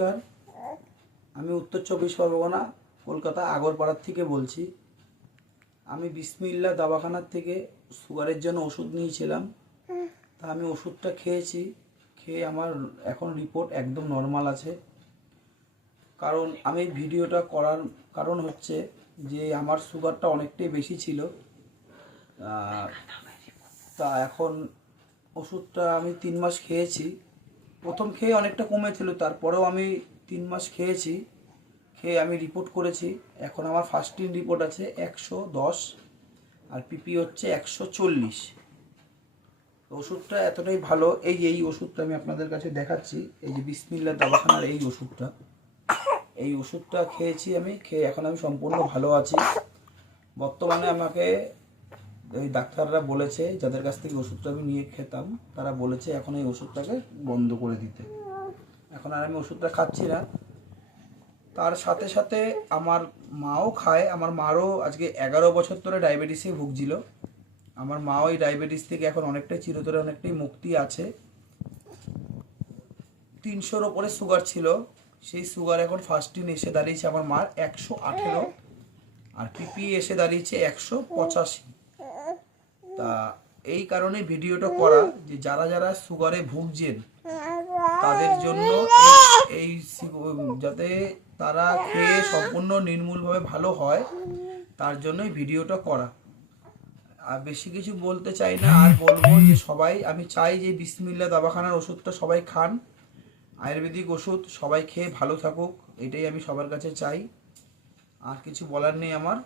নমস্কার, আমি উত্তর চব্বিশ পরগনা কলকাতা আগরপাড়ার থেকে বলছি। আমি বিসমিল্লাহ দাওয়াখানার থেকে সুগারের জন্য ওষুধ নিয়েছিলাম। তা আমি ওষুধটা খেয়েছি, খেয়ে আমার এখন রিপোর্ট একদম নর্মাল আছে। কারণ আমি ভিডিওটা করার কারণ হচ্ছে যে আমার সুগারটা অনেকটাই বেশি ছিল। তা এখন ওষুধটা আমি 3 মাস খেয়েছি। প্রথম খেয়ে অনেকটা কমেছিল, তারপরেও আমি 3 মাস খেয়েছি। খেয়ে আমি রিপোর্ট করেছি। এখন আমার ফাস্টিং রিপোর্ট আছে 110 আর পিপি হচ্ছে 140। ওষুধটা এতটাই ভালো। এই ওষুধটা আমি আপনাদের কাছে দেখাচ্ছি। এই যে বিসমিল্লাহ দাওয়াখানার এই ওষুধটা খেয়েছি আমি। খেয়ে এখন আমি সম্পূর্ণ ভালো আছি। বর্তমানে আমাকে ওই ডাক্তাররা বলেছে, যাদের কাছ থেকে ওষুধটা আমি নিয়ে খেতাম, তারা বলেছে এখন এই ওষুধটাকে বন্ধ করে দিতে। এখন আর আমি ওষুধটা খাচ্ছি না। তার সাথে সাথে আমার মাও খায়। আমার মারও আজকে 11 বছর ধরে ডায়াবেটিসে ভুগছিল। আমার মাও এই ডায়াবেটিস থেকে এখন অনেকটাই চিরতরে অনেকটাই মুক্তি আছে। 300-র ওপরে সুগার ছিল, সেই সুগার এখন ফাস্টিং এসে দাঁড়িয়েছে আমার মার 118 আর পিপি এসে দাঁড়িয়েছে 185। তা এই কারণে ভিডিওটা করা যে যারা যারা সুগারে ভুগছেন তাদের জন্য এই যাতে তারা খেয়ে সম্পূর্ণ নির্মূলভাবে ভালো হয়, তার জন্যই ভিডিওটা করা। আর বেশি কিছু বলতে চাই না। আর বলবো যে সবাই, আমি চাই যে বিসমিল্লাহ দাওয়াখানার ওষুধটা সবাই খান। আয়ুর্বেদিক ওষুধ সবাই খেয়ে ভালো থাকুক, এটাই আমি সবার কাছে চাই। আর কিছু বলার নেই আমার।